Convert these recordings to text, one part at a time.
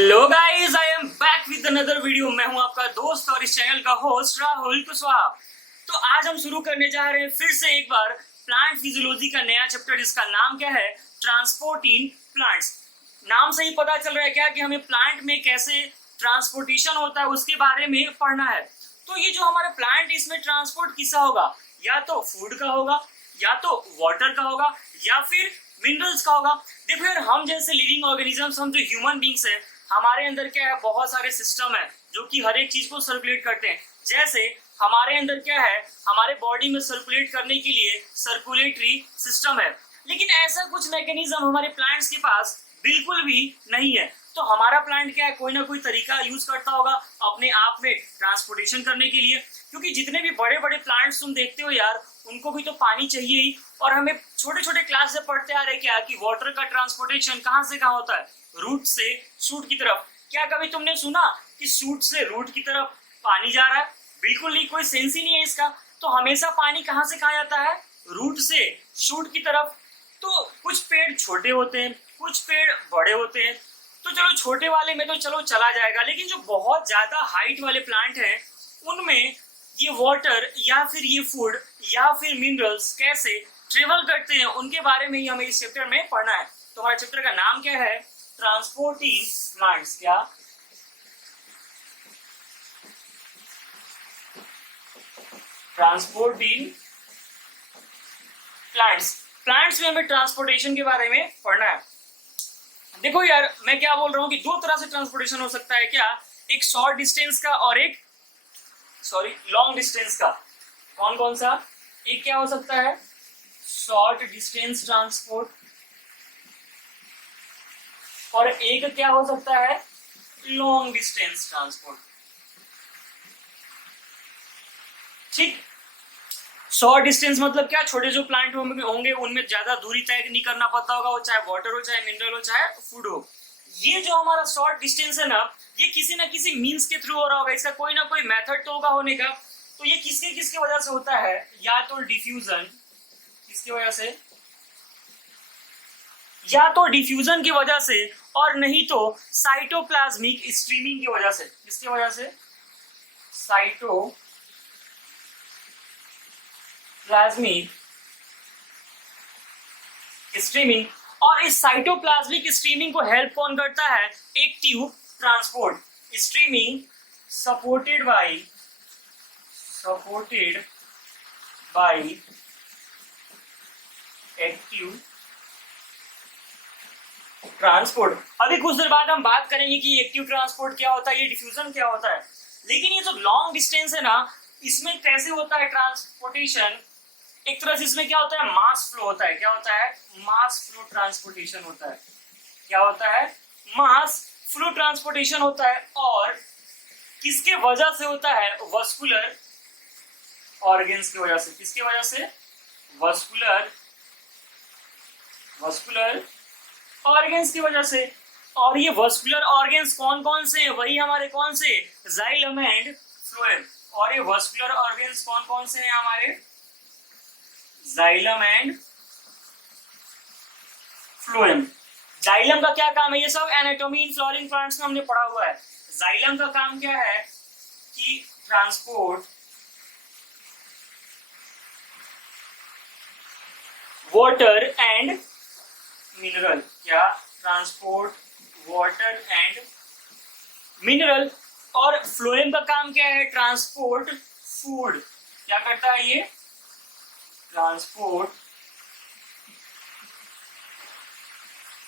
Hello guys, I am back with another video. मैं हूं आपका दोस्त और इस चैनल का होस्ट राहुल कुशवाहा। तो आज हम शुरू करने जा रहे हैं फिर से एक बार प्लांट फिजियोलॉजी का नया चैप्टर, जिसका नाम क्या है, ट्रांसपोर्ट इन प्लांट्स। नाम से ही पता चल रहा है क्या कि हमें प्लांट में कैसे ट्रांसपोर्टेशन होता है उसके बारे में पढ़ना है। तो ये जो हमारा प्लांट, इसमें ट्रांसपोर्ट किसका होगा, या तो फूड का होगा, या तो वाटर का होगा, या फिर मिनरल्स का होगा। देखो यार, हम जैसे लिविंग ऑर्गेनिजम्स, हम जो ह्यूमन बींग्स हैं, हमारे अंदर क्या है, बहुत सारे सिस्टम है जो कि हर एक चीज को सर्कुलेट करते हैं। जैसे हमारे अंदर क्या है, हमारे बॉडी में सर्कुलेट करने के लिए सर्कुलेटरी सिस्टम है, लेकिन ऐसा कुछ मैकेनिज्म हमारे प्लांट्स के पास बिल्कुल भी नहीं है। तो हमारा प्लांट क्या है, कोई ना कोई तरीका यूज करता होगा अपने आप में ट्रांसपोर्टेशन करने के लिए, क्योंकि जितने भी बड़े बड़े प्लांट्स तुम देखते हो यार, उनको भी तो पानी चाहिए ही। और हमें छोटे छोटे क्लास से पढ़ते आ रहे क्या कि वाटर का ट्रांसपोर्टेशन कहाँ से कहाँ होता है, रूट से शूट की तरफ। क्या कभी तुमने सुना कि शूट से रूट की तरफ पानी जा रहा है? बिल्कुल नहीं, कोई सेंस ही नहीं है इसका। तो हमेशा पानी कहाँ से कहाँ जाता है, रूट से शूट की तरफ। तो कुछ पेड़ छोटे होते हैं, कुछ पेड़ बड़े होते हैं। तो चलो छोटे वाले में तो चलो चला जाएगा, लेकिन जो बहुत ज्यादा हाइट वाले प्लांट हैं उनमें ये वाटर या फिर ये फूड या फिर मिनरल्स कैसे ट्रेवल करते हैं, उनके बारे में ही हमें इस चैप्टर में पढ़ना है। तो हमारे चैप्टर का नाम क्या है, ट्रांसपोर्ट इन प्लांट्स। क्या ट्रांसपोर्ट इन प्लांट्स। प्लांट्स में हमें ट्रांसपोर्टेशन के बारे में पढ़ना है। देखो यार, मैं क्या बोल रहा हूँ कि दो तरह से ट्रांसपोर्टेशन हो सकता है। क्या, एक शॉर्ट डिस्टेंस का और एक लॉन्ग डिस्टेंस का। कौन कौन सा? एक क्या हो सकता है, शॉर्ट डिस्टेंस ट्रांसपोर्ट, और एक क्या हो सकता है, लॉन्ग डिस्टेंस ट्रांसपोर्ट। ठीक, शॉर्ट डिस्टेंस मतलब क्या, छोटे जो प्लांट होंगे उनमें ज्यादा दूरी तय नहीं करना पड़ता होगा, वो चाहे वाटर हो, चाहे मिनरल हो, चाहे फूड हो। ये जो हमारा शॉर्ट डिस्टेंस है ना, ये किसी ना किसी मीन्स के थ्रू हो रहा होगा, इसका कोई ना कोई मेथड तो होगा होने का। तो ये किसके वजह से होता है, या तो डिफ्यूजन, किसकी वजह से, या तो डिफ्यूजन की वजह से, और नहीं तो साइटोप्लाज्मिक स्ट्रीमिंग की वजह से। किसकी वजह से, साइटोप्लाज्मिक स्ट्रीमिंग। और इस साइटोप्लाज्मिक स्ट्रीमिंग को हेल्प कौन करता है, active transport streaming, supported by active transport. अभी कुछ देर बाद हम बात करेंगे कि एक्टिव ट्रांसपोर्ट क्या होता है, ये डिफ्यूजन क्या होता है। लेकिन ये जो लॉन्ग डिस्टेंस है ना, इसमें कैसे होता है ट्रांसपोर्टेशन, एक तरह से इसमें क्या होता है, मास फ्लो होता है। क्या होता है, मास फ्लो ट्रांसपोर्टेशन होता है। क्या होता है, मास फ्लो ट्रांसपोर्टेशन होता है। और किसके वजह से होता है, वस्कुलर ऑर्गन्स की वजह से। किसकी वजह से, वस्कुलर ऑर्गन्स की वजह से। और ये वस्कुलर ऑर्गन्स कौन कौन से हैं, वही हमारे कौन से, जाइलम एंड फ्लोएम। और ये वस्कुलर ऑर्गन्स कौन कौन से हैं हमारे, जाइलम एंड फ्लोएम। जाइलम का क्या काम है, ये सब एनाटॉमी इन फ्लोरिंग प्लांट्स में हमने पढ़ा हुआ है। जाइलम का काम क्या है कि ट्रांसपोर्ट वाटर एंड मिनरल। क्या, ट्रांसपोर्ट वाटर एंड मिनरल। और फ्लोएम का काम क्या है, ट्रांसपोर्ट फूड। क्या करता है ये, transport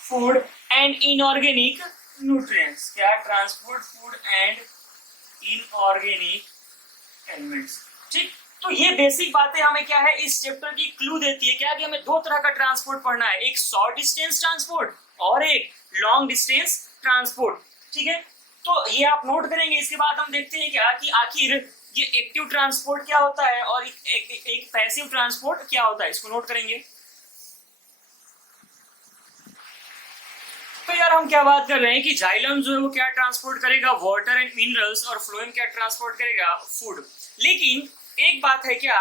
food and inorganic nutrients. क्या, transport food and inorganic elements. ठीक, तो ये बेसिक बातें हमें क्या है, इस चैप्टर की क्लू देती है क्या कि हमें दो तरह का ट्रांसपोर्ट पढ़ना है, एक शॉर्ट डिस्टेंस ट्रांसपोर्ट और एक लॉन्ग डिस्टेंस ट्रांसपोर्ट। ठीक है, तो ये आप नोट करेंगे। इसके बाद हम देखते हैं क्या कि आखिर ये एक्टिव ट्रांसपोर्ट क्या होता है और एक पैसिव ट्रांसपोर्ट क्या होता है, इसको नोट करेंगे। तो यार, हम क्या बात कर रहे हैं कि जाइलम जो है वो क्या ट्रांसपोर्ट करेगा, वाटर एंड मिनरल्स, और फ्लोएम क्या ट्रांसपोर्ट करेगा, फूड। लेकिन एक बात है क्या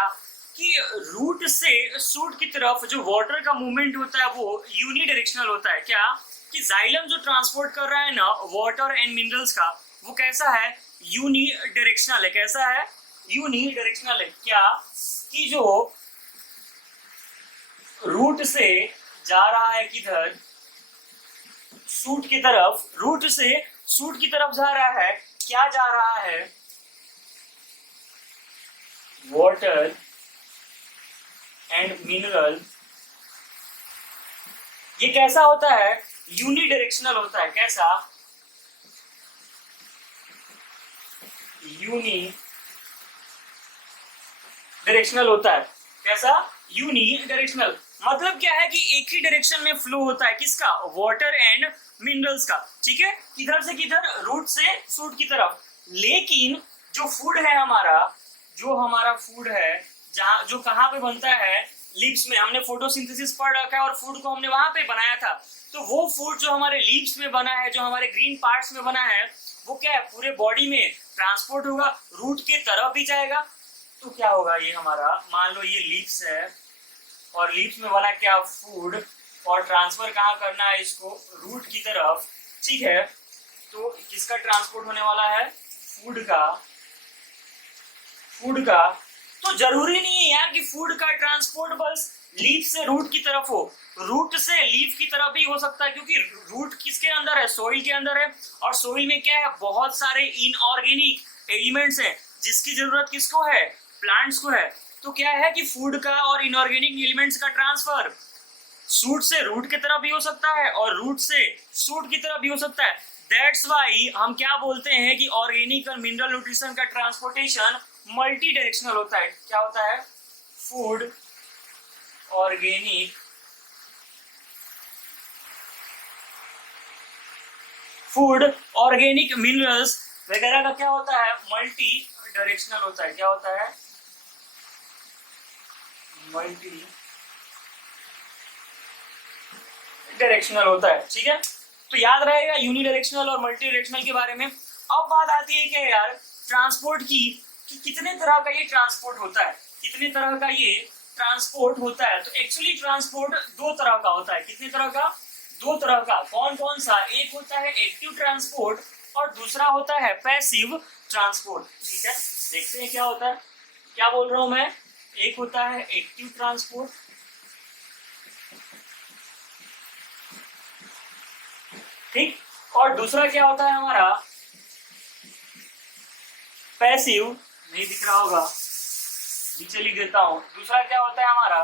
कि रूट से शूट की तरफ जो वाटर का मूवमेंट होता है वो यूनिडायरेक्शनल होता है। क्या, कि जाइलम जो ट्रांसपोर्ट कर रहा है ना वाटर एंड मिनरल्स का, वो कैसा है, यूनिडायरेक्शनल है। कैसा है, यूनिडायरेक्शनल है। क्या कि जो रूट से जा रहा है किधर, शूट की तरफ, रूट से शूट की तरफ जा रहा है, क्या जा रहा है, वाटर एंड मिनरल। ये कैसा होता है, यूनिडायरेक्शनल होता है। कैसा, यूनिडायरेक्शनल होता है। कैसा, यूनिडायरेक्शनल। मतलब क्या है कि एक ही डायरेक्शन में फ्लो होता है, किसका, वाटर एंड मिनरल्स का। ठीक है, किधर से किधर, रूट से शूट की तरफ। लेकिन जो फूड है हमारा, जो हमारा फूड है, जहां जो कहाँ पे बनता है, लीव्स में। हमने फोटोसिंथेसिस पढ़ रखा है और फूड को हमने वहां पे बनाया था। तो वो फूड जो हमारे लीव्स में बना है, जो हमारे ग्रीन पार्ट्स में बना है, वो क्या है, पूरे बॉडी में ट्रांसपोर्ट होगा, रूट के तरफ भी जाएगा। तो क्या होगा, ये हमारा, मान लो ये लीव्स है और लीव्स में बना क्या, फूड, और ट्रांसफर कहाँ करना है इसको, रूट की तरफ। ठीक है, तो किसका ट्रांसपोर्ट होने वाला है, फूड का। फूड का तो जरूरी नहीं है यार कि फूड का ट्रांसपोर्ट बस लीफ से रूट की तरफ हो, रूट से लीफ की तरफ भी हो सकता है, क्योंकि रूट किसके अंदर है, सोइल के अंदर है। और सोइल में क्या है, बहुत सारे इनऑर्गेनिक एलिमेंट्स हैं, जिसकी जरूरत किसको है, प्लांट्स को है। तो क्या है कि फूड का और इनऑर्गेनिक एलिमेंट्स का ट्रांसफर शूट से रूट की तरफ भी हो सकता है और रूट से शूट की तरफ भी हो सकता है। दैट्स वाई हम क्या बोलते हैं कि ऑर्गेनिक और मिनरल न्यूट्रिशन का ट्रांसपोर्टेशन मल्टी डायरेक्शनल होता है। क्या होता है, food, organic, food, organic, minerals वगैरह का क्या होता है, मल्टी डायरेक्शनल होता है। क्या होता है, मल्टी डायरेक्शनल होता है। ठीक है, तो याद रहेगा यूनिडायरेक्शनल और मल्टी डायरेक्शनल के बारे में। अब बात आती है क्या यार, ट्रांसपोर्ट की, कि कितने तरह का ये ट्रांसपोर्ट होता है, कितने तरह का ये ट्रांसपोर्ट होता है। तो एक्चुअली ट्रांसपोर्ट दो तरह का होता है। कितने तरह का, दो तरह का। कौन कौन सा, एक होता है एक्टिव ट्रांसपोर्ट और दूसरा होता है पैसिव ट्रांसपोर्ट। ठीक है, देखते हैं क्या होता है, क्या बोल रहा हूं मैं। एक होता है एक्टिव ट्रांसपोर्ट, ठीक, और दूसरा क्या होता है हमारा, पैसिव। नहीं दिख रहा होगा, नीचे लिख देता हूं। दूसरा क्या होता है हमारा,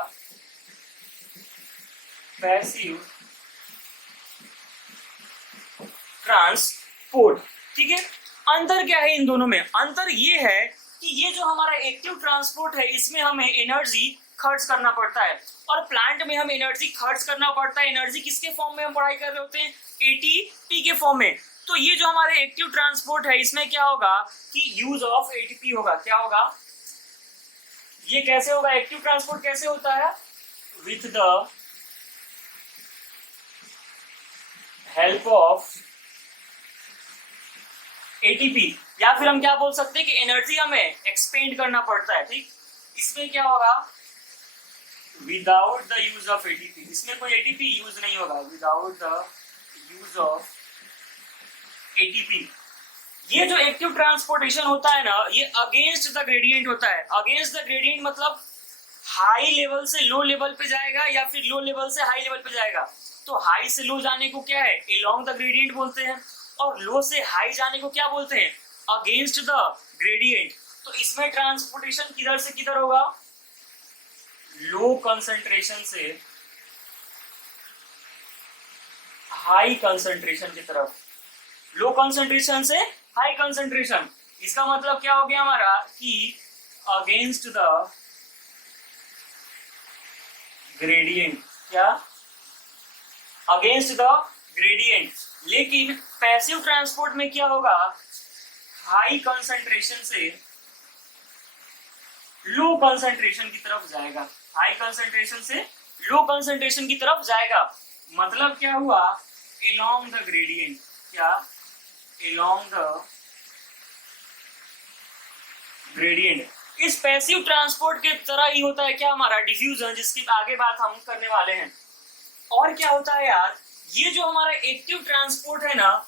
पैसिव ट्रांसपोर्ट। ठीक है, अंतर क्या है इन दोनों में, अंतर ये है कि ये जो हमारा एक्टिव ट्रांसपोर्ट है, इसमें हमें एनर्जी खर्च करना पड़ता है, और प्लांट में हम एनर्जी खर्च करना पड़ता है। एनर्जी किसके फॉर्म में हम पढ़ाई कर रहे होते हैं, एटीपी के फॉर्म में। तो ये जो हमारे एक्टिव ट्रांसपोर्ट है, इसमें क्या होगा कि यूज ऑफ एटीपी होगा। क्या होगा, ये कैसे होगा, एक्टिव ट्रांसपोर्ट कैसे होता है, with the help of ATP, या फिर हम क्या बोल सकते हैं कि एनर्जी हमें एक्सपेंड करना पड़ता है। ठीक, इसमें क्या होगा, without the use of ATP, इसमें कोई एटीपी यूज नहीं होगा, without the use of ATP. ये जो एक्टिव ट्रांसपोर्टेशन होता है ना, ये अगेंस्ट द ग्रेडियंट होता है। अगेंस्ट द ग्रेडियंट मतलब हाई लेवल से लो लेवल पे जाएगा, या फिर लो लेवल से हाई लेवल पे जाएगा। तो हाई से लो जाने को क्या है, अलोंग द ग्रेडियंट बोलते हैं, और लो से हाई जाने को क्या बोलते हैं, अगेंस्ट द ग्रेडियंट। तो इसमें ट्रांसपोर्टेशन किधर से किधर होगा, लो कंसंट्रेशन से हाई कंसंट्रेशन की तरफ, लो कंसंट्रेशन से हाई कंसंट्रेशन। इसका मतलब क्या हो गया हमारा कि अगेंस्ट द ग्रेडियंट, क्या, अगेंस्ट द ग्रेडियंट। लेकिन पैसिव ट्रांसपोर्ट में क्या होगा, हाई कंसंट्रेशन से लो कंसंट्रेशन की तरफ जाएगा, हाई कंसंट्रेशन से लो कंसंट्रेशन की तरफ जाएगा। मतलब क्या हुआ, along द ग्रेडियंट, क्या, along द ग्रेडियंट। इस पैसिव ट्रांसपोर्ट के तरह ही होता है क्या हमारा डिफ्यूजन, जिसकी आगे बात हम करने वाले हैं। और क्या होता है यार, ये जो हमारा एक्टिव ट्रांसपोर्ट है ना,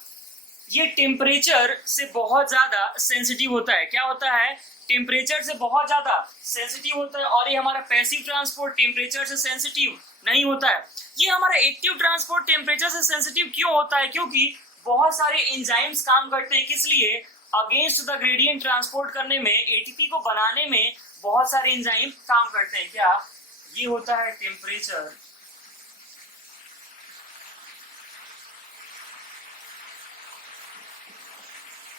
ये टेम्परेचर से बहुत ज्यादा सेंसिटिव होता है। क्या होता है? टेम्परेचर से बहुत ज्यादा सेंसिटिव होता है। और ये हमारा पैसिव ट्रांसपोर्ट टेम्परेचर से सेंसिटिव नहीं होता है। ये हमारा एक्टिव ट्रांसपोर्ट टेम्परेचर से सेंसिटिव क्यों होता है? क्योंकि बहुत सारे एंजाइम्स काम करते हैं। किस लिए? अगेंस्ट द ग्रेडियंट ट्रांसपोर्ट करने में, एटीपी को बनाने में बहुत सारे एंजाइम काम करते हैं। क्या ये होता है टेम्परेचर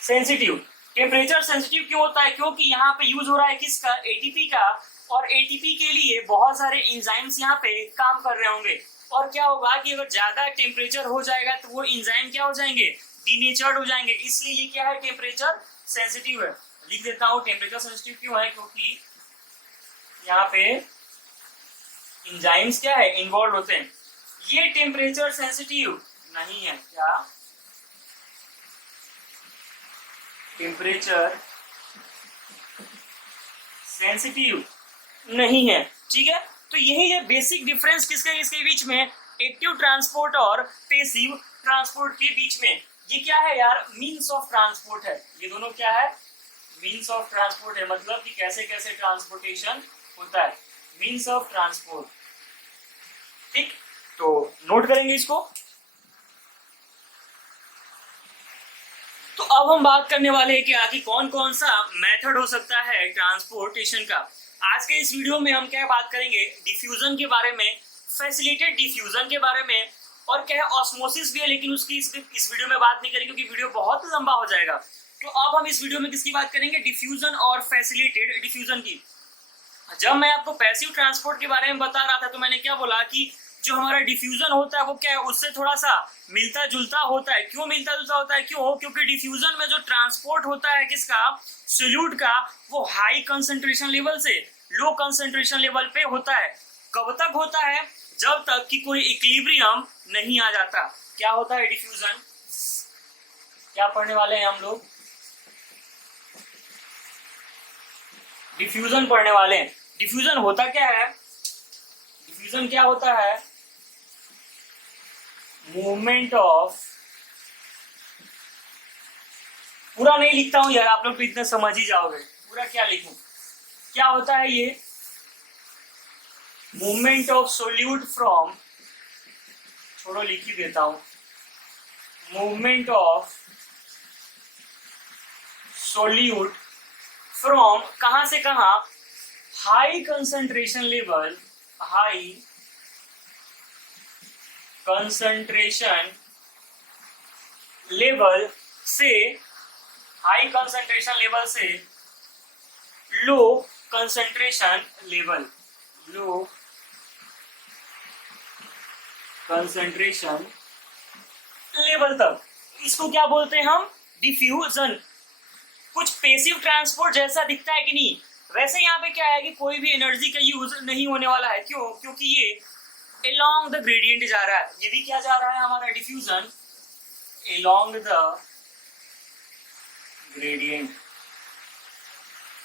सेंसिटिव। टेम्परेचर सेंसिटिव क्यों होता है? क्योंकि यहाँ पे यूज हो रहा है किसका? एटीपी का। और एटीपी के लिए बहुत सारे एंजाइम्स यहाँ पे काम कर रहे होंगे। और क्या होगा कि अगर ज्यादा टेम्परेचर हो जाएगा तो वो एंजाइम क्या हो जाएंगे? डीनेचर्ड हो जाएंगे। इसलिए ये क्या है? टेम्परेचर सेंसिटिव है। लिख देता हूँ टेम्परेचर सेंसिटिव क्यों है? क्योंकि यहाँ पे एंजाइम्स क्या है? इन्वॉल्व होते हैं। ये टेम्परेचर सेंसिटिव नहीं है। क्या टेम्परेचर सेंसिटिव नहीं है। ठीक है, तो यही है बेसिक डिफरेंस किसके इसके बीच में? एक्टिव ट्रांसपोर्ट और पैसिव ट्रांसपोर्ट के बीच में। ये क्या है यार? मीन्स ऑफ ट्रांसपोर्ट है। ये दोनों क्या है? मीन्स ऑफ ट्रांसपोर्ट है। मतलब कि कैसे कैसे ट्रांसपोर्टेशन होता है, मीन्स ऑफ ट्रांसपोर्ट। ठीक, तो नोट करेंगे इसको। तो अब हम बात करने वाले हैं कि कौन कौन सा मेथड हो सकता है ट्रांसपोर्टेशन का। आज के इस वीडियो में हम क्या बात करेंगे? डिफ्यूजन के बारे में, फैसिलिटेटेड डिफ्यूजन के बारे में, और क्या है ऑस्मोसिस भी है, लेकिन उसकी इस वीडियो में बात नहीं करेंगे क्योंकि वीडियो बहुत लंबा हो जाएगा। तो अब हम इस वीडियो में किसकी बात करेंगे? डिफ्यूजन और फैसिलिटेटेड डिफ्यूजन की। जब मैं आपको पैसिव ट्रांसपोर्ट के बारे में बता रहा था तो मैंने क्या बोला कि जो हमारा डिफ्यूजन होता है वो क्या है? उससे थोड़ा सा मिलता जुलता होता है। क्यों मिलता जुलता होता है? क्यों? क्योंकि डिफ्यूजन में जो ट्रांसपोर्ट होता है किसका? सोल्यूट का, वो हाई कंसंट्रेशन लेवल से लो कंसंट्रेशन लेवल पे होता है। कब तक होता है? जब तक कि कोई इक्विलिब्रियम नहीं आ जाता। क्या होता है डिफ्यूजन? क्या पढ़ने वाले हैं हम लोग? डिफ्यूजन पढ़ने वाले हैं। डिफ्यूजन होता क्या है? डिफ्यूजन क्या होता है? मूवमेंट ऑफ, पूरा नहीं लिखता हूं यार, आप लोग तो इतना समझ ही जाओगे। पूरा क्या लिखूं? क्या होता है ये? मूवमेंट ऑफ सोल्यूट फ्रॉम, छोड़ो लिख ही देता हूं, मूवमेंट ऑफ सोल्यूट फ्रॉम कहां से कहां? High concentration level, high concentration level से, हाई कंसंट्रेशन लेवल से low concentration level, low concentration level तक। इसको क्या बोलते हैं हम? डिफ्यूजन। कुछ पैसिव ट्रांसपोर्ट जैसा दिखता है कि नहीं? वैसे यहाँ पे क्या है कि कोई भी एनर्जी का यूज नहीं होने वाला है। क्यों? क्योंकि ये along द ग्रेडियंट जा रहा है। ये भी क्या जा रहा है हमारा? Diffusion along the gradient.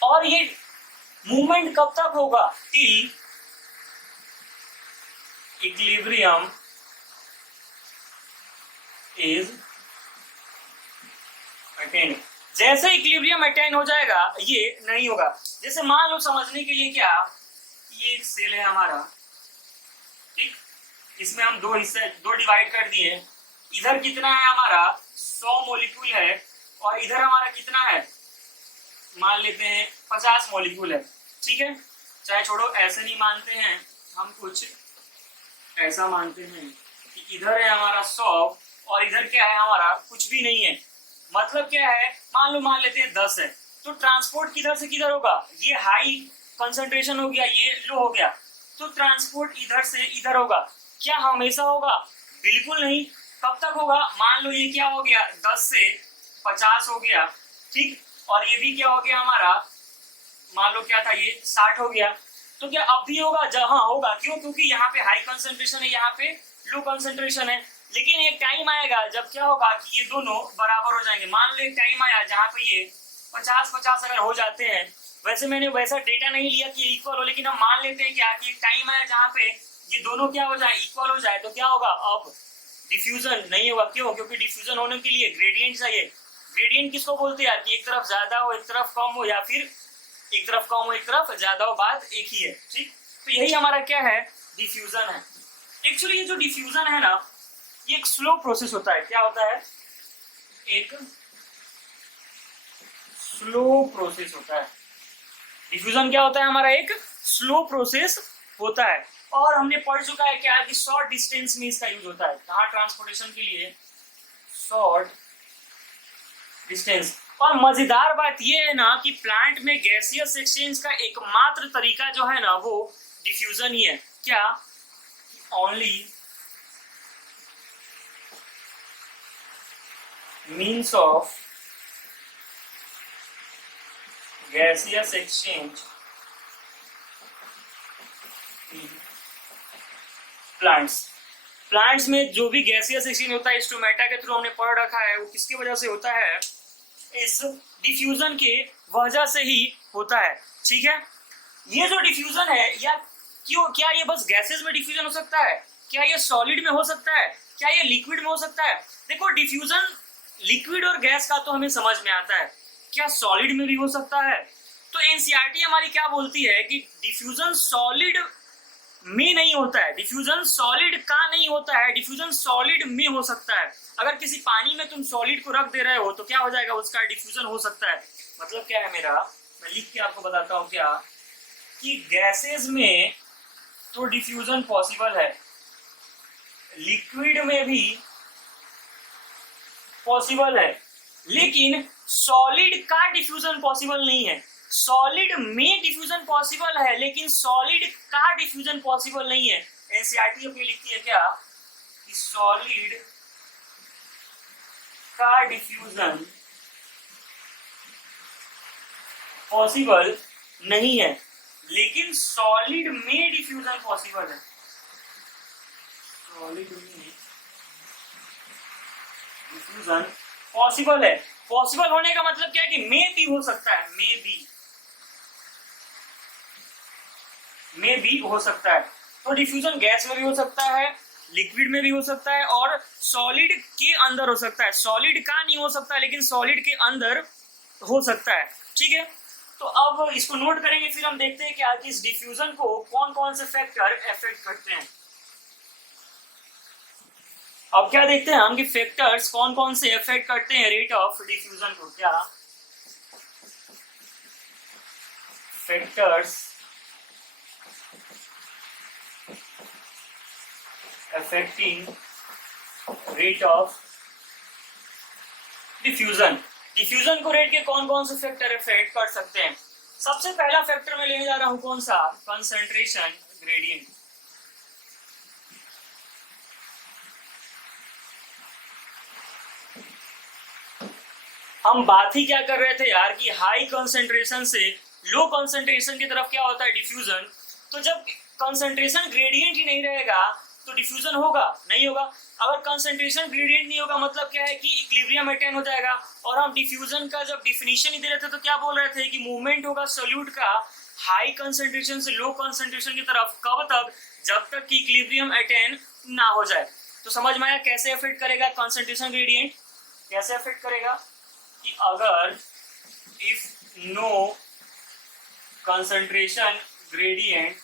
और ये मूवमेंट कब तक होगा? Till equilibrium is attend. जैसे इक्विलिब्रियम अटेन हो जाएगा ये नहीं होगा। जैसे मान लो समझने के लिए क्या, ये एक सेल है हमारा, ठीक, इसमें हम दो हिस्से, दो डिवाइड कर दिए। इधर कितना है हमारा? 100 मॉलिक्यूल है, और इधर हमारा कितना है? मान लेते हैं 50 मॉलिक्यूल है। ठीक है, चाहे छोड़ो, ऐसे नहीं मानते हैं हम, कुछ ऐसा मानते हैं कि इधर है हमारा 100 और इधर क्या है हमारा? कुछ भी नहीं है। मतलब क्या है? मान लेते हैं 10 है, तो ट्रांसपोर्ट किधर से किधर होगा? ये हाई कंसंट्रेशन हो गया, ये लो हो गया, तो ट्रांसपोर्ट इधर से इधर होगा। क्या हमेशा होगा? बिल्कुल नहीं। कब तक होगा? मान लो ये क्या हो गया? 10 से 50 हो गया, ठीक, और ये भी क्या हो गया हमारा? मान लो क्या था ये? 60 हो गया। तो क्या अब भी होगा? हाँ होगा। क्यों? क्योंकि यहाँ पे हाई कंसंट्रेशन है, यहाँ पे लो कंसंट्रेशन है। लेकिन एक टाइम आएगा जब क्या होगा कि ये दोनों बराबर हो जाएंगे। मान लो एक टाइम आया जहाँ पे ये 50-50 अगर हो जाते हैं, वैसे मैंने वैसा डेटा नहीं लिया कि इक्वल हो, लेकिन हम मान लेते हैं कि एक टाइम आया जहाँ पे ये दोनों क्या हो जाए? इक्वल हो जाए। तो क्या होगा? अब डिफ्यूजन नहीं होगा। क्यों? क्योंकि डिफ्यूजन होने के लिए ग्रेडियंट चाहिए। ग्रेडियंट किसको बोलते हैं यार? कि एक तरफ ज्यादा हो एक तरफ कम हो, या फिर एक तरफ कम हो एक तरफ ज्यादा हो, बात एक ही है। ठीक, तो यही हमारा क्या है? डिफ्यूजन है। एक्चुअली ये जो डिफ्यूजन है ना, ये एक स्लो प्रोसेस होता है। क्या होता है? एक स्लो प्रोसेस होता है। डिफ्यूजन क्या होता है हमारा? एक स्लो प्रोसेस होता है। और हमने पढ़ चुका है क्या कि शॉर्ट डिस्टेंस में इसका यूज होता है। कहाँ? ट्रांसपोर्टेशन के लिए, शॉर्ट डिस्टेंस। और मजेदार बात यह है ना कि प्लांट में गैसियस एक्सचेंज का एकमात्र तरीका जो है ना वो डिफ्यूजन ही है। क्या? Only means of gaseous exchange plants में जो भी गैसियस एक्सचेंज होता है स्टोमेटा के थ्रू हमने पढ़ रखा है, वो किसकी वजह से होता है? इस डिफ्यूजन के वजह से ही होता है। ठीक है, ये जो डिफ्यूजन है या क्यों, क्या ये बस गैसेस में डिफ्यूजन हो सकता है? क्या ये सॉलिड में हो सकता है? क्या ये लिक्विड में हो सकता है? देखो, डिफ्यूजन लिक्विड और गैस का तो हमें समझ में आता है, क्या सॉलिड में भी हो सकता है? तो एनसीईआरटी हमारी क्या बोलती है कि डिफ्यूजन सॉलिड में नहीं होता है। डिफ्यूजन सॉलिड का नहीं होता है, डिफ्यूजन सॉलिड में हो सकता है। अगर किसी पानी में तुम सॉलिड को रख दे रहे हो तो क्या हो जाएगा? उसका डिफ्यूजन हो सकता है। मतलब क्या है मेरा, मैं लिख के आपको बताता हूं क्या, कि गैसेस में तो डिफ्यूजन पॉसिबल है, लिक्विड में भी पॉसिबल है, लेकिन सॉलिड का डिफ्यूजन पॉसिबल नहीं है। सॉलिड में डिफ्यूजन पॉसिबल है लेकिन सॉलिड का डिफ्यूजन पॉसिबल नहीं है। एनसीईआरटी अपनी लिखती है क्या, कि सॉलिड का डिफ्यूजन पॉसिबल नहीं है, लेकिन सॉलिड में डिफ्यूजन पॉसिबल है। सॉलिड में डिफ्यूजन पॉसिबल है। पॉसिबल होने का मतलब क्या है? कि मे भी हो सकता है, मे भी हो सकता है। तो डिफ्यूजन गैस में भी हो सकता है, लिक्विड में भी हो सकता है, और सॉलिड के अंदर हो सकता है। सॉलिड का नहीं हो सकता लेकिन सॉलिड के अंदर हो सकता है। ठीक है, तो अब इसको नोट करेंगे, फिर हम देखते हैं कि आज इस डिफ्यूजन को कौन कौन से फैक्टर अफेक्ट करते हैं। अब क्या देखते हैं हम कि फैक्टर्स कौन कौन से अफेक्ट करते हैं रेट ऑफ डिफ्यूजन को। क्या factors affecting rate of diffusion को रेट के कौन कौन से फैक्टर अफेक्ट कर सकते हैं। सबसे पहला फैक्टर मैं लेने जा रहा हूं, कौन सा? Concentration gradient. हम बात ही क्या कर रहे थे यार कि हाई कंसंट्रेशन से लो कंसंट्रेशन की तरफ क्या होता है? डिफ्यूजन। तो जब कंसंट्रेशन ग्रेडियंट ही नहीं रहेगा तो डिफ्यूजन होगा? नहीं होगा। अगर कंसंट्रेशन ग्रेडियंट नहीं होगा मतलब क्या है? कि इक्विलिब्रियम अटेन हो जाएगा। और हम डिफ्यूजन का जब डिफिनीशन ही दे रहे थे तो क्या बोल रहे थे? कि मूवमेंट होगा सोल्यूट का हाई कंसंट्रेशन से लो कंसंट्रेशन की तरफ। कब तक? जब तक कि इक्विलिब्रियम अटेन ना हो जाए। तो समझ में आया कैसे अफेक्ट करेगा कंसंट्रेशन ग्रेडियंट? कैसे अफेक्ट करेगा कि अगर if no concentration gradient,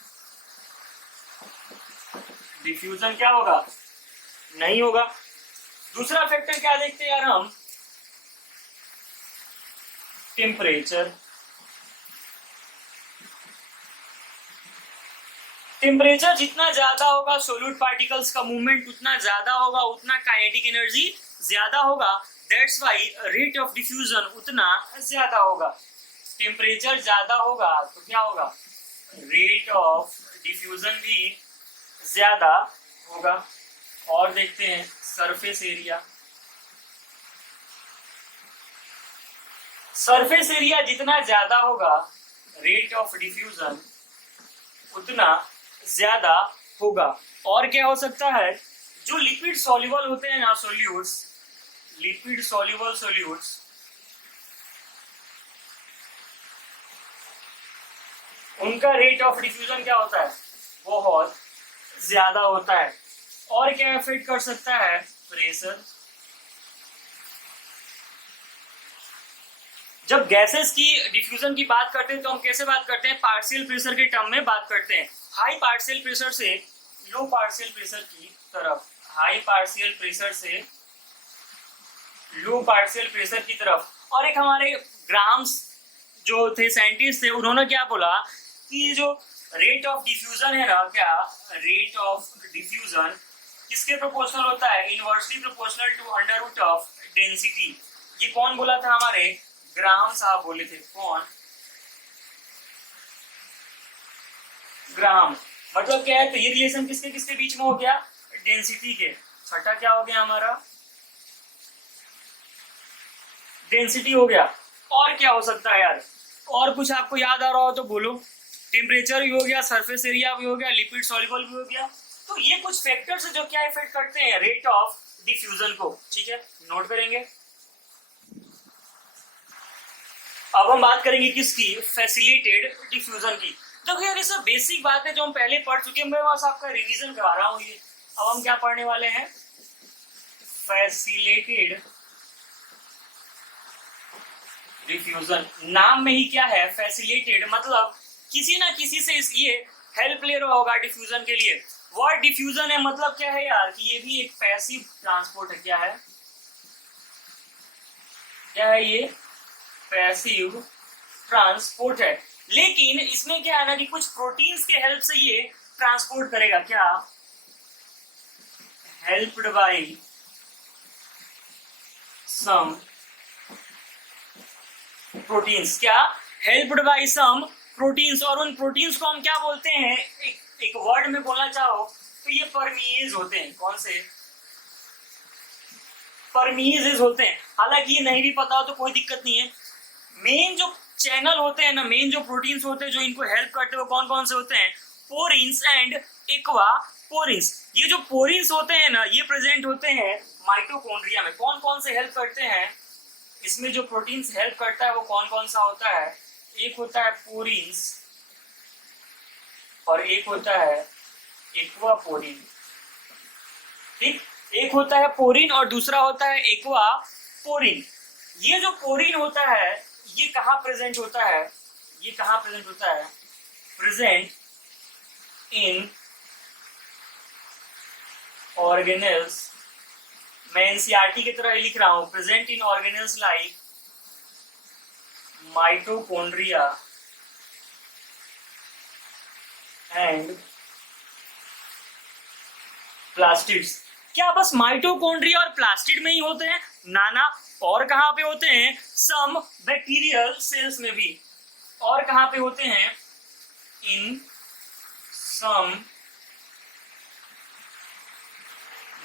diffusion क्या होगा? नहीं होगा। दूसरा फैक्टर क्या देखते हैं यार हम? टेम्परेचर। टेम्परेचर जितना ज्यादा होगा सोल्यूट पार्टिकल्स का मूवमेंट उतना ज्यादा होगा, उतना काइनेटिक एनर्जी ज्यादा होगा। That's why rate of diffusion उतना ज्यादा होगा। टेम्परेचर ज्यादा होगा तो क्या होगा? रेट ऑफ डिफ्यूजन भी ज्यादा होगा। और देखते हैं सरफेस एरिया। सरफेस एरिया जितना ज्यादा होगा रेट ऑफ डिफ्यूजन उतना ज्यादा होगा। और क्या हो सकता है? जो लिक्विड सॉल्युबल होते हैं ना सॉल्यूट्स, लिक्विड सॉल्युबल सॉल्यूट्स, उनका रेट ऑफ डिफ्यूजन क्या होता है? बहुत ज्यादा होता है। और क्या अफेक्ट कर सकता है? प्रेशर। जब गैसेस की डिफ्यूजन की बात करते हैं तो हम कैसे बात करते हैं, पार्शियल प्रेशर के टर्म में बात करते हैं। हाई पार्शियल प्रेशर से लो पार्शियल प्रेशर की तरफ, हाई पार्शियल प्रेशर से लो पार्शियल प्रेशर की तरफ। और एक हमारे ग्राम्स जो थे साइंटिस्ट थे, उन्होंने क्या बोला कि जो रेट ऑफ डिफ्यूजन है ना, क्या रेट ऑफ डिफ्यूजन किसके प्रोपोर्शनल होता है, inversely proportional to under root of density. ये कौन बोला था, हमारे ग्राहम साहब बोले थे। कौन, ग्राहम। मतलब क्या है, तो ये रिलेशन किसके किसके बीच में हो गया, डेंसिटी के। छठा क्या हो गया हमारा, डेंसिटी हो गया। और क्या हो सकता है यार, और कुछ आपको याद आ रहा हो तो बोलो। टेम्परेचर भी हो गया, सरफेस एरिया भी हो गया, लिपिड सॉल्युबल भी हो गया। तो ये कुछ फैक्टर्स है जो क्या इफेक्ट करते हैं रेट ऑफ डिफ्यूजन को। ठीक है, नोट करेंगे। अब हम बात करेंगे किसकी, फैसिलिटेटेड डिफ्यूजन की। देखो यार, ये सब बेसिक बात है जो हम पहले पढ़ चुके हैं, मैं बस आपका रिवीजन करा रहा हूँ ये। अब हम क्या पढ़ने वाले हैं, फैसिलिटेटेड डिफ्यूजन। नाम में ही क्या है, फैसिलिटेटेड, मतलब किसी ना किसी से ये हेल्प ले रहा होगा डिफ्यूजन के लिए। वर्ड डिफ्यूजन है मतलब क्या है यार, कि ये भी एक पैसिव ट्रांसपोर्ट है। क्या है, क्या है ये, पैसिव ट्रांसपोर्ट है। लेकिन इसमें क्या है ना कि कुछ प्रोटीन्स के हेल्प से ये ट्रांसपोर्ट करेगा। क्या, हेल्प्ड बाय सम प्रोटीन्स। क्या, हेल्प्ड बाय सम प्रोटीन्स। और उन प्रोटीन्स को हम क्या बोलते हैं, एक वर्ड में बोलना चाहो तो ये परमीएज होते हैं। कौन से, परमीएज होते हैं। हालांकि ये नहीं भी पता हो तो कोई दिक्कत नहीं है। मेन जो चैनल होते हैं ना, मेन जो प्रोटीन्स होते हैं जो इनको हेल्प करते हैं, वो कौन कौन से होते हैं, पोरिन्स एंड एक्वा पोरिन्स। ये जो पोरिन्स होते हैं ना, ये प्रेजेंट होते हैं माइटोकॉन्ड्रिया में। कौन कौन से हेल्प करते हैं, इसमें जो प्रोटीन्स हेल्प करता है वो कौन कौन सा होता है, एक होता है पोरिन्स और एक होता है एक्वा पोरिन। ठीक, एक होता है पोरिन और दूसरा होता है एक्वा पोरिन। ये जो पोरिन होता है ये कहाँ प्रेजेंट होता है, ये कहाँ प्रेजेंट होता है, प्रेजेंट इन ऑर्गेनेल्स। मैं एनसीईआरटी की तरह ही लिख रहा हूं, present in organelles like mitochondria and plastids. क्या बस माइटोकॉन्ड्रिया और प्लास्टिड में ही होते हैं, नाना, और कहां पे होते हैं, सम बैक्टीरियल सेल्स में भी। और कहां पे होते हैं, इन सम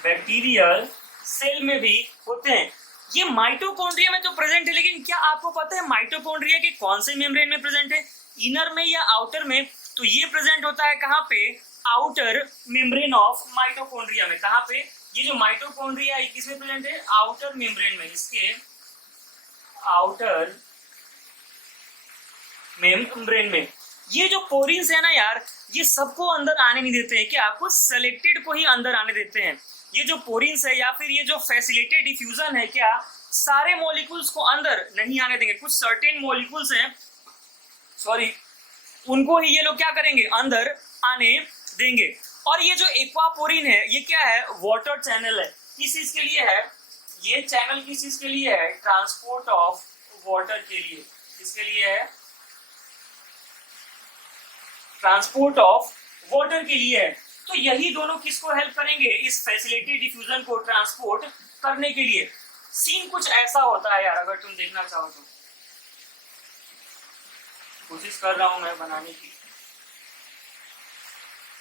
बैक्टीरियल सेल में भी होते हैं। ये माइटोकॉन्ड्रिया में तो प्रेजेंट है, लेकिन क्या आपको पता है माइटोकॉन्ड्रिया के कौन से मेम्ब्रेन में प्रेजेंट है, इनर में या आउटर में? तो ये प्रेजेंट होता है कहां पे, आउटर मेम्ब्रेन ऑफ माइटोकॉन्ड्रिया में। कहां पे, ये जो माइटोकॉन्ड्रिया है किसमें प्रेजेंट है, आउटर मेम्ब्रेन में, इसके आउटर मेम्ब्रेन में। ये जो पोरिन्स है ना यार, ये सबको अंदर आने नहीं देते हैं, क्या कुछ सेलेक्टेड को ही अंदर आने देते हैं। ये जो पोरिन्स है या फिर ये जो फैसिलिटेटेड डिफ्यूजन है, क्या सारे मॉलिक्यूल्स को अंदर नहीं आने देंगे, कुछ सर्टेन मॉलिक्यूल्स हैं, सॉरी, उनको ही ये लोग क्या करेंगे, अंदर आने देंगे। और ये जो एक्वापोरिन है ये क्या है, वाटर चैनल है। किस चीज के लिए है ये चैनल, किस चीज के लिए है, ट्रांसपोर्ट ऑफ वाटर के लिए। किसके लिए है, ट्रांसपोर्ट ऑफ वाटर के लिए है। तो यही दोनों किसको हेल्प करेंगे, इस फैसिलिटेटेड डिफ्यूजन को ट्रांसपोर्ट करने के लिए। सीन कुछ ऐसा होता है यार, अगर तुम देखना चाहो तो, कोशिश कर रहा हूं मैं बनाने की,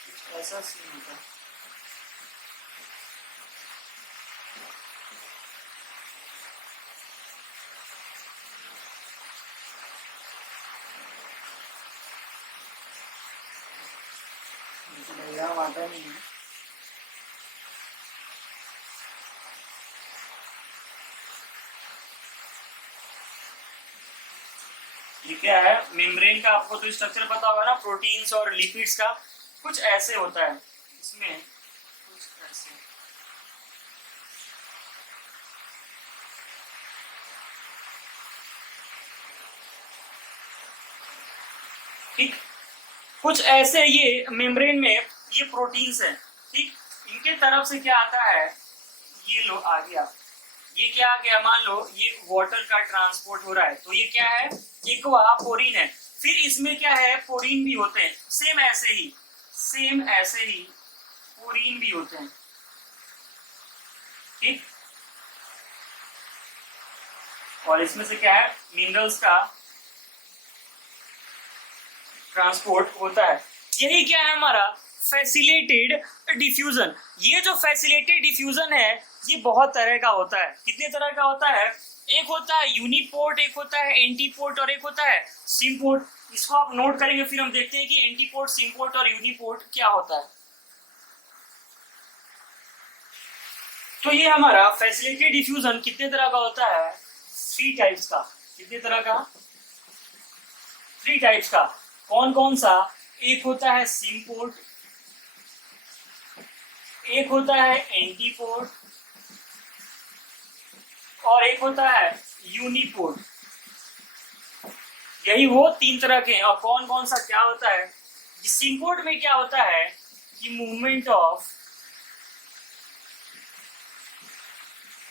कुछ ऐसा सीन होता है। डायग्राम आता नहीं है, ये क्या है, मेम्ब्रेन का आपको तो स्ट्रक्चर पता होगा ना, प्रोटीन्स और लिपिड्स का, कुछ ऐसे होता है इसमें, कुछ ऐसे। ठीक, कुछ ऐसे ये मेम्ब्रेन में ये प्रोटीन्स हैं, ठीक, इनके तरफ से क्या आता है, ये लो आ गया, ये क्या आ गया, मान लो ये वाटर का ट्रांसपोर्ट हो रहा है, तो ये क्या है, एक्वापोरिन है। फिर इसमें क्या है, पोरिन भी होते हैं, सेम ऐसे ही पोरिन भी होते हैं, ठीक। और इसमें से क्या है, मिनरल्स का ट्रांसपोर्ट होता है। यही क्या है हमारा फैसिलिटेटेड डिफ्यूजन। ये जो फैसिलिटेटेड डिफ्यूजन है ये बहुत तरह का होता है। कितने तरह का होता है, एक होता है यूनिपोर्ट, एक होता है एंटीपोर्ट और एक होता है सिम्पोर्ट। इसको आप नोट करेंगे, फिर हम देखते हैं कि एंटीपोर्ट, सिम्पोर्ट और यूनिपोर्ट क्या होता है। तो ये हमारा फैसिलिटेटेड डिफ्यूजन कितने तरह का होता है, 3 टाइप्स का। कितने तरह का, 3 टाइप्स का। कौन कौन सा, एक होता है सिम्पोर्ट, एक होता है एंटीपोर्ट और एक होता है यूनिपोर्ट। यही वो 3 तरह के हैं। और कौन कौन सा क्या होता है, सिम्पोर्ट में क्या होता है कि movement of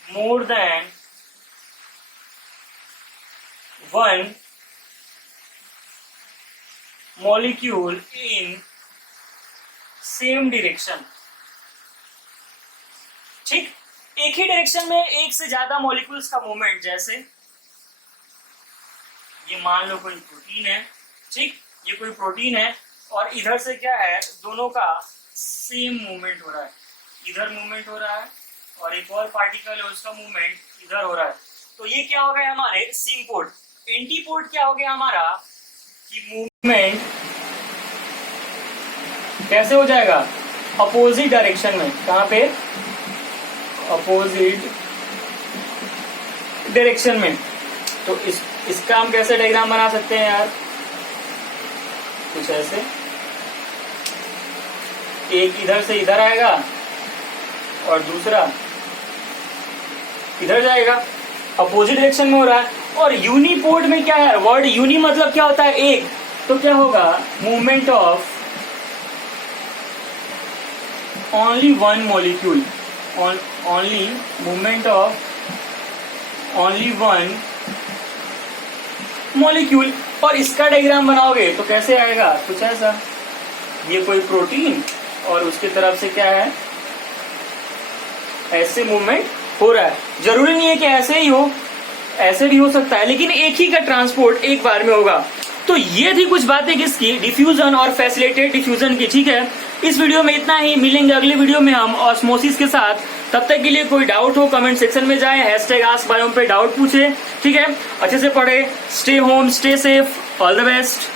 more than 1 molecule in same direction, ठीक, एक ही डायरेक्शन में एक से ज्यादा मॉलिक्यूल्स का मूवमेंट। जैसे ये मान लो कोई प्रोटीन है, ठीक, ये कोई प्रोटीन है और इधर से क्या है, दोनों का सेम मूवमेंट हो रहा है, इधर मूवमेंट हो रहा है और एक और पार्टिकल है उसका मूवमेंट इधर हो रहा है। तो ये क्या हो गया हमारे सिम्पोर्ट। एंटीपोर्ट क्या हो गया हमारा कि मूवमेंट कैसे हो जाएगा, अपोजिट डायरेक्शन में। कहां पे, अपोजिट डायरेक्शन में। तो इसका हम कैसे डायग्राम बना सकते हैं यार, कुछ ऐसे, एक इधर से इधर आएगा और दूसरा इधर जाएगा, अपोजिट डायरेक्शन में हो रहा है। और यूनिपोर्ट में क्या है, वर्ड यूनि मतलब क्या होता है, एक, तो क्या होगा, movement of only 1 molecule, only movement of only 1 molecule। और इसका डायग्राम बनाओगे तो कैसे आएगा, कुछ ऐसा, ये कोई प्रोटीन और उसके तरफ से क्या है, ऐसे मूवमेंट हो रहा है। जरूरी नहीं है कि ऐसे ही हो, ऐसे भी हो सकता है, लेकिन एक ही का ट्रांसपोर्ट एक बार में होगा। तो ये थी कुछ बातें किसकी, डिफ्यूजन और फैसिलिटेटेड डिफ्यूजन की, ठीक है। इस वीडियो में इतना ही, मिलेंगे अगले वीडियो में हम ऑस्मोसिस के साथ। तब तक के लिए कोई डाउट हो कमेंट सेक्शन में जाए, #AskBiome पे डाउट पूछे, ठीक है। अच्छे से पढ़े, stay home, stay safe, all the best.